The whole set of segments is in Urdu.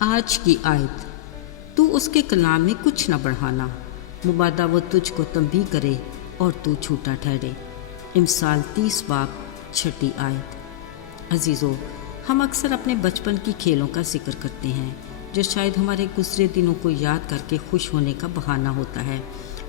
آج کی آیت: تو اس کے کلام میں کچھ نہ بڑھانا، مبادا وہ تجھ کو تنبیہ کرے اور تو جھوٹا ٹھہرے۔ امثال 30 باب 6 آیت۔ عزیزو، ہم اکثر اپنے بچپن کی کھیلوں کا ذکر کرتے ہیں جو شاید ہمارے گزرے دنوں کو یاد کر کے خوش ہونے کا بہانہ ہوتا ہے۔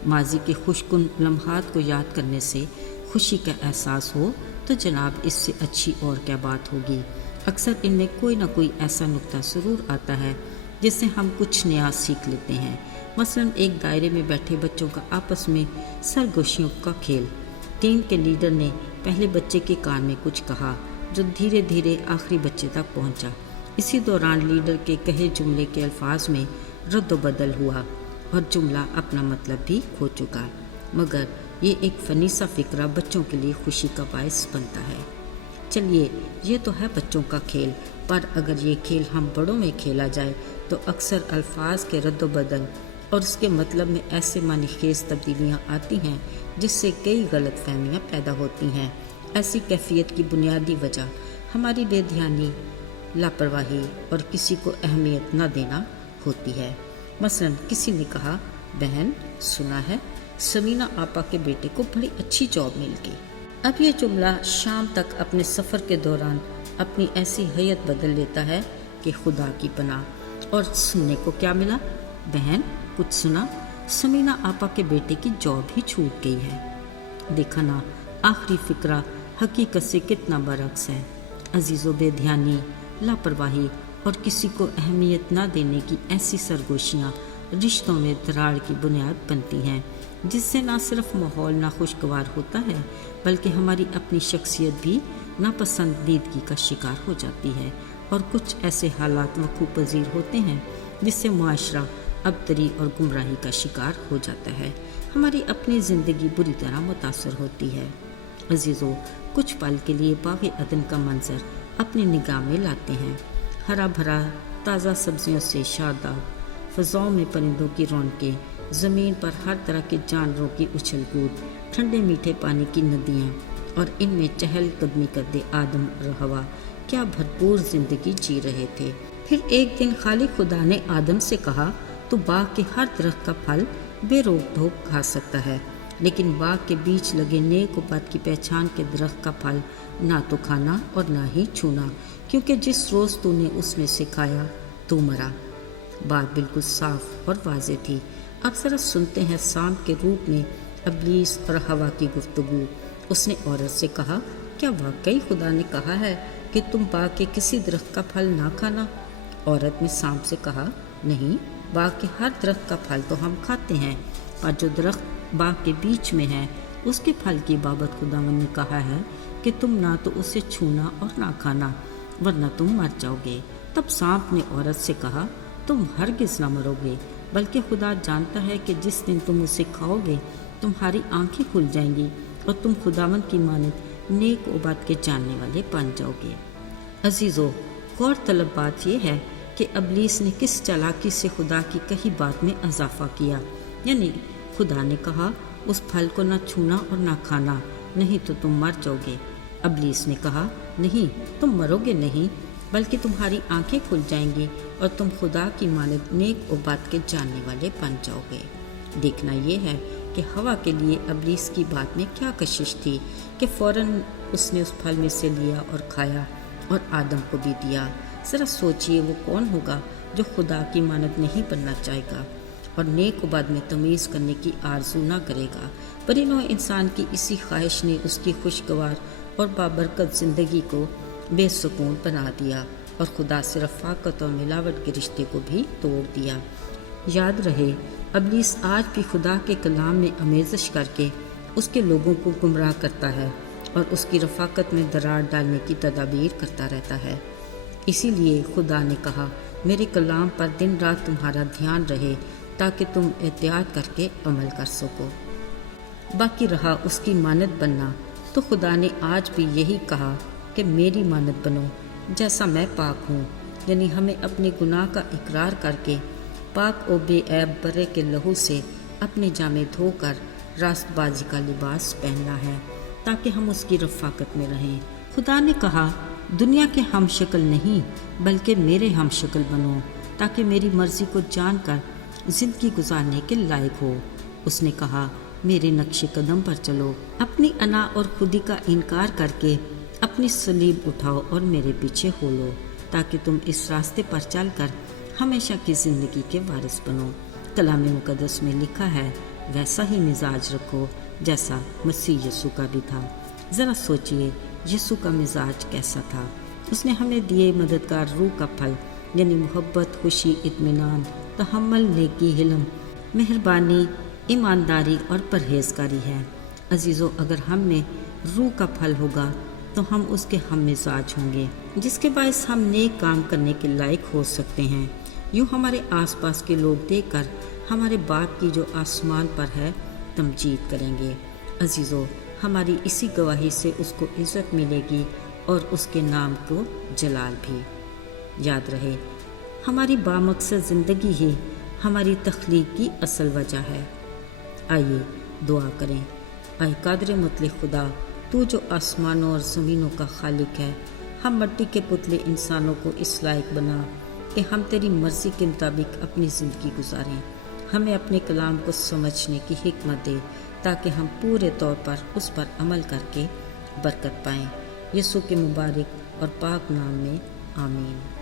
ماضی کے خوش کن لمحات کو یاد کرنے سے خوشی کا احساس ہو تو جناب اس سے اچھی اور کیا بات ہوگی۔ اکثر ان میں کوئی نہ کوئی ایسا نکتہ ضرور آتا ہے جس سے ہم کچھ نیا سیکھ لیتے ہیں۔ مثلاً ایک دائرے میں بیٹھے بچوں کا آپس میں سرگوشیوں کا کھیل۔ ٹیم کے لیڈر نے پہلے بچے کے کان میں کچھ کہا جو دھیرے دھیرے آخری بچے تک پہنچا۔ اسی دوران لیڈر کے کہے جملے کے الفاظ میں رد و بدل ہوا اور جملہ اپنا مطلب بھی کھو چکا، مگر یہ ایک فنی سا فقرہ بچوں کے لیے خوشی کا باعث بنتا ہے۔ چلیے، یہ تو ہے بچوں کا کھیل، پر اگر یہ کھیل ہم بڑوں میں کھیلا جائے تو اکثر الفاظ کے رد و بدل اور اس کے مطلب میں ایسے معنی خیز تبدیلیاں آتی ہیں جس سے کئی غلط فہمیاں پیدا ہوتی ہیں۔ ایسی کیفیت کی بنیادی وجہ ہماری بے دھیانی، لاپرواہی اور کسی کو اہمیت نہ دینا ہوتی ہے۔ مثلاً کسی نے کہا، بہن سنا ہے سمینہ آپا کے بیٹے کو بڑی اچھی جاب مل گئی۔ اب یہ جملہ شام تک اپنے سفر کے دوران اپنی ایسی حیت بدل لیتا ہے کہ خدا کی پناہ۔ اور سننے کو کیا ملا؟ بہن کچھ سنا؟ سمینہ آپا کے بیٹے کی جاب ہی چھوٹ گئی ہے۔ دیکھا نا، آخری فقرہ حقیقت سے کتنا برعکس ہے۔ عزیزو، بے دھیانی، لاپرواہی اور کسی کو اہمیت نہ دینے کی ایسی سرگوشیاں رشتوں میں دراڑ کی بنیاد بنتی ہیں، جس سے نہ صرف ماحول ناخوشگوار ہوتا ہے بلکہ ہماری اپنی شخصیت بھی ناپسندیدگی کا شکار ہو جاتی ہے، اور کچھ ایسے حالات وقوع پذیر ہوتے ہیں جس سے معاشرہ ابتری اور گمراہی کا شکار ہو جاتا ہے۔ ہماری اپنی زندگی بری طرح متاثر ہوتی ہے۔ عزیزو، کچھ پل کے لیے باغ عدن کا منظر اپنی نگاہ میں لاتے ہیں۔ ہرا بھرا، تازہ سبزیوں سے شاداب، فضاؤں میں پرندوں کی رونقیں، زمین پر ہر طرح کے جانوروں کی اچھل کود، ٹھنڈے میٹھے پانی کی ندیاں، اور ان میں چہل قدمی کرتے آدم اور حوا کیا بھرپور زندگی جی رہے تھے۔ پھر ایک دن خالق خدا نے آدم سے کہا، تو باغ کے ہر درخت کا پھل بے روک ٹوک کھا سکتا ہے، لیکن باغ کے بیچ لگے نیک و بد کی پہچان کے درخت کا پھل نہ تو کھانا اور نہ ہی چھونا، کیونکہ جس روز تو نے اس میں سے کھایا تو مرا۔ بات بالکل صاف اور واضح تھی۔ اب ذرا سنتے ہیں سانپ کے روپ میں ابلیس اور حوا کی گفتگو۔ اس نے عورت سے کہا، کیا واقعی خدا نے کہا ہے کہ تم باغ کے کسی درخت کا پھل نہ کھانا؟ عورت نے سانپ سے کہا، نہیں، باغ کے ہر درخت کا پھل تو ہم کھاتے ہیں، پر جو درخت باغ کے بیچ میں ہے اس کے پھل کی بابت خداوند نے کہا ہے کہ تم نہ تو اسے چھونا اور نہ کھانا، ورنہ تم مر جاؤ گے۔ تب سانپ نے عورت سے کہا، تم ہرگز نہ مرو گے، بلکہ خدا جانتا ہے کہ جس دن تم اسے کھاؤ گے تمہاری آنکھیں کھل جائیں گی اور تم خداوند کی مانند نیک و بد کے جاننے والے بن جاؤ گے۔ عزیزو، غور طلب بات یہ ہے کہ ابلیس نے کس چالاکی سے خدا کی کہی بات میں اضافہ کیا، یعنی خدا نے کہا اس پھل کو نہ چھونا اور نہ کھانا، نہیں تو تم مر جاؤ گے۔ ابلیس نے کہا، نہیں، تم مرو گے نہیں، بلکہ تمہاری آنکھیں کھل جائیں گی اور تم خدا کی مانند نیک و بد کے جاننے والے بن جاؤ گے۔ دیکھنا یہ ہے کہ حوا کے لیے ابلیس کی بات میں کیا کشش تھی کہ فوراً اس نے اس پھل میں سے لیا اور کھایا اور آدم کو بھی دیا۔ ذرا سوچئے، وہ کون ہوگا جو خدا کی مانند نہیں بننا چاہے گا اور نیک و بد میں تمیز کرنے کی آرزو نہ کرے گا؟ بری نوع انسان کی اسی خواہش نے اس کی خوشگوار اور بابرکت زندگی کو بے سکون بنا دیا اور خدا سے رفاقت اور ملاوٹ کے رشتے کو بھی توڑ دیا۔ یاد رہے، ابلیس آج بھی خدا کے کلام میں آمیزش کر کے اس کے لوگوں کو گمراہ کرتا ہے اور اس کی رفاقت میں دراڑ ڈالنے کی تدابیر کرتا رہتا ہے۔ اسی لیے خدا نے کہا، میرے کلام پر دن رات تمہارا دھیان رہے تاکہ تم احتیاط کر کے عمل کر سکو۔ باقی رہا اس کی مانند بننا، تو خدا نے آج بھی یہی کہا کہ میری مانند بنو جیسا میں پاک ہوں، یعنی ہمیں اپنے گناہ کا اقرار کر کے پاک و بے عیب برے کے لہو سے اپنے جامے دھو کر راست بازی کا لباس پہننا ہے تاکہ ہم اس کی رفاقت میں رہیں۔ خدا نے کہا، دنیا کے ہم شکل نہیں بلکہ میرے ہم شکل بنو، تاکہ میری مرضی کو جان کر زندگی گزارنے کے لائق ہو۔ اس نے کہا، میرے نقش قدم پر چلو، اپنی انا اور خودی کا انکار کر کے اپنی صلیب اٹھاؤ اور میرے پیچھے ہو لو، تاکہ تم اس راستے پر چل کر ہمیشہ کی زندگی کے وارث بنو۔ کلام مقدس میں لکھا ہے، ویسا ہی مزاج رکھو جیسا مسیح یسوع کا بھی تھا۔ ذرا سوچئے یسوع کا مزاج کیسا تھا۔ اس نے ہمیں دیے مددگار روح کا پھل، یعنی محبت، خوشی، اطمینان، تحمل، نیکی، حلم، مہربانی، ایمانداری اور پرہیزگاری ہے۔ عزیزو، اگر ہم میں روح کا پھل ہوگا تو ہم اس کے ہم مزاج ہوں گے، جس کے باعث ہم نیک کام کرنے کے لائق ہو سکتے ہیں۔ یوں ہمارے آس پاس کے لوگ دیکھ کر ہمارے باپ کی جو آسمان پر ہے تمجید کریں گے۔ عزیزو، ہماری اسی گواہی سے اس کو عزت ملے گی اور اس کے نام کو جلال بھی۔ یاد رہے، ہماری بامقصد زندگی ہی ہماری تخلیق کی اصل وجہ ہے۔ آئیے دعا کریں۔ اے قادر مطلق خدا، تو جو آسمانوں اور زمینوں کا خالق ہے، ہم مٹی کے پتلے انسانوں کو اس لائق بنا کہ ہم تیری مرضی کے مطابق اپنی زندگی گزاریں۔ ہمیں اپنے کلام کو سمجھنے کی حکمت دے تاکہ ہم پورے طور پر اس پر عمل کر کے برکت پائیں۔ یسوع کے مبارک اور پاک نام میں آمین۔